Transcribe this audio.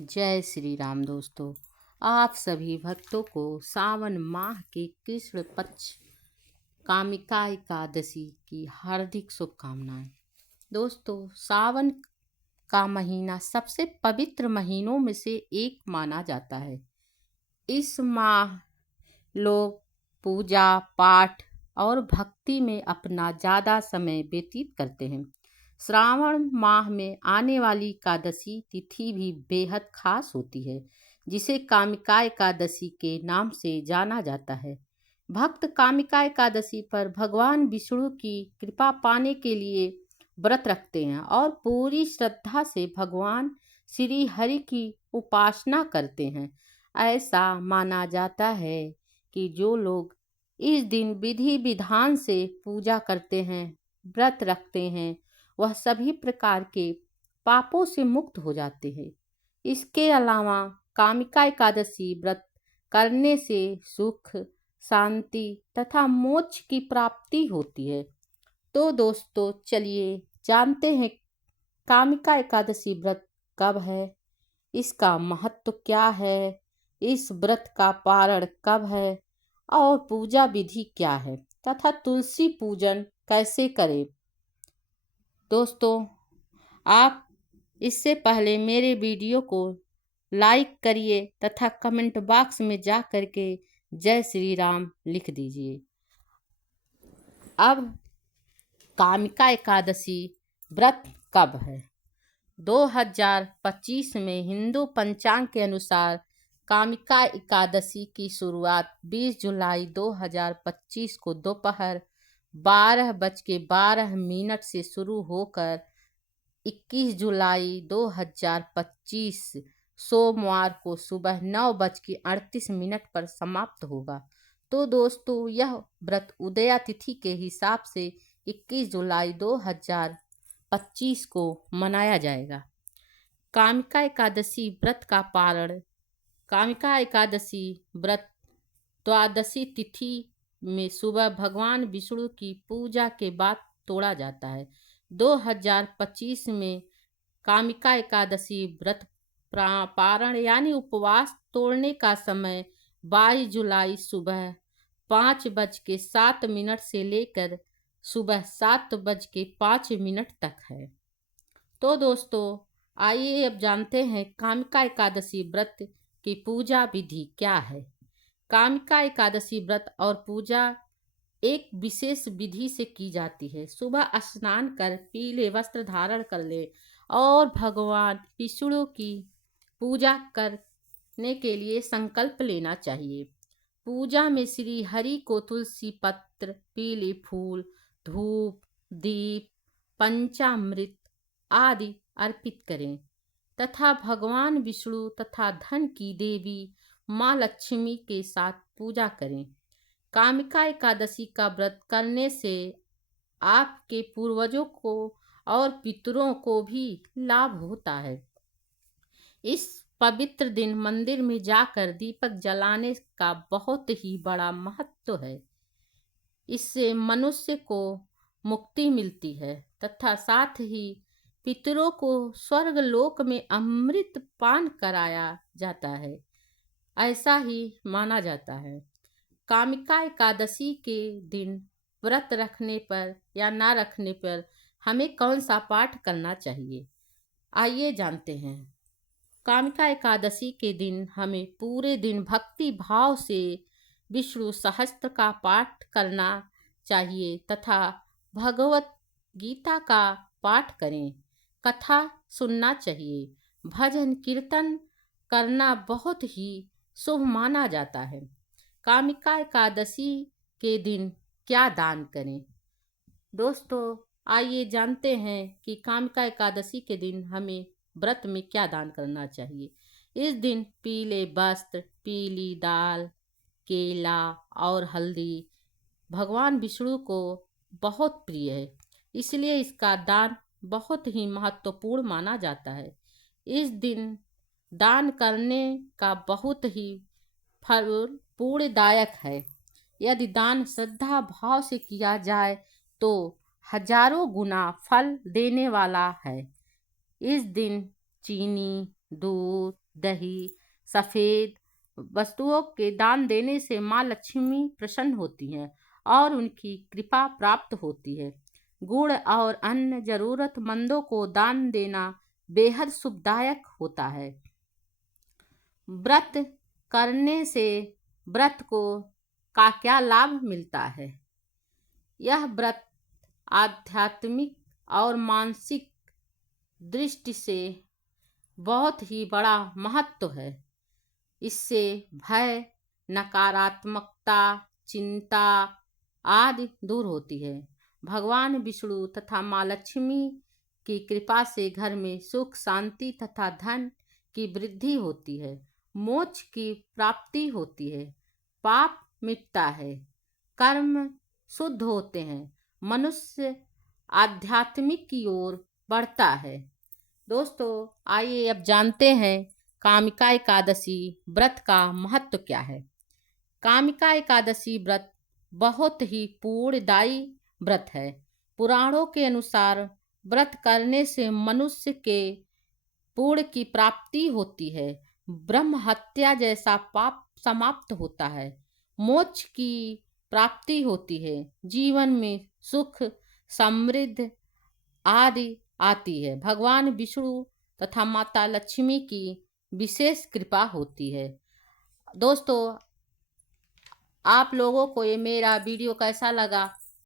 जय श्री राम दोस्तों। आप सभी भक्तों को सावन माह के कृष्ण पक्ष कामिका एकादशी की हार्दिक शुभकामनाएं। दोस्तों, सावन का महीना सबसे पवित्र महीनों में से एक माना जाता है। इस माह लोग पूजा पाठ और भक्ति में अपना ज़्यादा समय व्यतीत करते हैं। श्रावण माह में आने वाली एकादशी तिथि भी बेहद खास होती है, जिसे कामिका एकादशी के नाम से जाना जाता है। भक्त कामिका एकादशी पर भगवान विष्णु की कृपा पाने के लिए व्रत रखते हैं और पूरी श्रद्धा से भगवान श्री हरि की उपासना करते हैं। ऐसा माना जाता है कि जो लोग इस दिन विधि विधान से पूजा करते हैं, व्रत रखते हैं, वह सभी प्रकार के पापों से मुक्त हो जाते हैं। इसके अलावा कामिका एकादशी व्रत करने से सुख, शांति तथा मोक्ष की प्राप्ति होती है। तो दोस्तों, चलिए जानते हैं कामिका एकादशी व्रत कब है, इसका महत्व क्या है, इस व्रत का पारण कब है और पूजा विधि क्या है तथा तुलसी पूजन कैसे करें। दोस्तों, आप इससे पहले मेरे वीडियो को लाइक करिए तथा कमेंट बॉक्स में जा करके जय श्री राम लिख दीजिए। अब कामिका एकादशी व्रत कब है? 2025 में हिंदू पंचांग के अनुसार कामिका एकादशी की शुरुआत 20 जुलाई 2025 को दोपहर 12:12 से शुरू होकर 21 जुलाई 2025 सोमवार को सुबह 9:38 पर समाप्त होगा। तो दोस्तों, यह व्रत उदया तिथि के हिसाब से 21 जुलाई 2025 को मनाया जाएगा। कामिका एकादशी व्रत का पारण। कामिका एकादशी व्रत द्वादशी तिथि में सुबह भगवान विष्णु की पूजा के बाद तोड़ा जाता है। 2025 में कामिका एकादशी व्रत पारण यानी उपवास तोड़ने का समय 22 जुलाई सुबह 5:07 से लेकर सुबह 7:05 तक है। तो दोस्तों, आइए अब जानते हैं कामिका एकादशी व्रत की पूजा विधि क्या है। कामिका एकादशी व्रत और पूजा एक विशेष विधि से की जाती है। सुबह स्नान कर पीले वस्त्र धारण कर ले और भगवान विष्णु की पूजा करने के लिए संकल्प लेना चाहिए। पूजा में श्री हरि को तुलसी पत्र, पीले फूल, धूप, दीप, पंचामृत आदि अर्पित करें तथा भगवान विष्णु तथा धन की देवी माँ लक्ष्मी के साथ पूजा करें। कामिका एकादशी का व्रत करने से आपके पूर्वजों को और पितरों को भी लाभ होता है। इस पवित्र दिन मंदिर में जाकर दीपक जलाने का बहुत ही बड़ा महत्व है। इससे मनुष्य को मुक्ति मिलती है तथा साथ ही पितरों को स्वर्ग लोक में अमृत पान कराया जाता है, ऐसा ही माना जाता है। कामिका एकादशी के दिन व्रत रखने पर या ना रखने पर हमें कौन सा पाठ करना चाहिए, आइए जानते हैं। कामिका एकादशी के दिन हमें पूरे दिन भक्ति भाव से विष्णु सहस्त्र का पाठ करना चाहिए तथा भगवत गीता का पाठ करें। कथा सुनना चाहिए। भजन कीर्तन करना बहुत ही शुभ माना जाता है। कामिका एकादशी के दिन क्या दान करें? दोस्तों, आइए जानते हैं कि कामिका एकादशी के दिन हमें व्रत में क्या दान करना चाहिए। इस दिन पीले वस्त्र, पीली दाल, केला और हल्दी भगवान विष्णु को बहुत प्रिय है, इसलिए इसका दान बहुत ही महत्वपूर्ण माना जाता है। इस दिन दान करने का बहुत ही फल पूर्णदायक है। यदि दान श्रद्धा भाव से किया जाए तो हजारों गुना फल देने वाला है। इस दिन चीनी, दूध, दही, सफ़ेद वस्तुओं के दान देने से माँ लक्ष्मी प्रसन्न होती हैं और उनकी कृपा प्राप्त होती है। गुड़ और अन्य जरूरतमंदों को दान देना बेहद शुभदायक होता है। व्रत करने से व्रत को का क्या लाभ मिलता है? यह व्रत आध्यात्मिक और मानसिक दृष्टि से बहुत ही बड़ा महत्व है। इससे भय, नकारात्मकता, चिंता आदि दूर होती है। भगवान विष्णु तथा माँ लक्ष्मी की कृपा से घर में सुख, शांति तथा धन की वृद्धि होती है। मोक्ष की प्राप्ति होती है। पाप मिटता है। कर्म शुद्ध होते हैं। मनुष्य आध्यात्मिक की ओर बढ़ता है। दोस्तों, आइए अब जानते हैं कामिका एकादशी व्रत का महत्व क्या है। कामिका एकादशी व्रत बहुत ही पुण्यदायी व्रत है। पुराणों के अनुसार व्रत करने से मनुष्य के पुण्य की प्राप्ति होती है। ब्रह्म हत्या जैसा पाप समाप्त होता है। मोक्ष की प्राप्ति होती है। जीवन में सुख, समृद्धि आदि आती है। भगवान विष्णु तथा माता लक्ष्मी की विशेष कृपा होती है। दोस्तों, आप लोगों को ये मेरा वीडियो कैसा लगा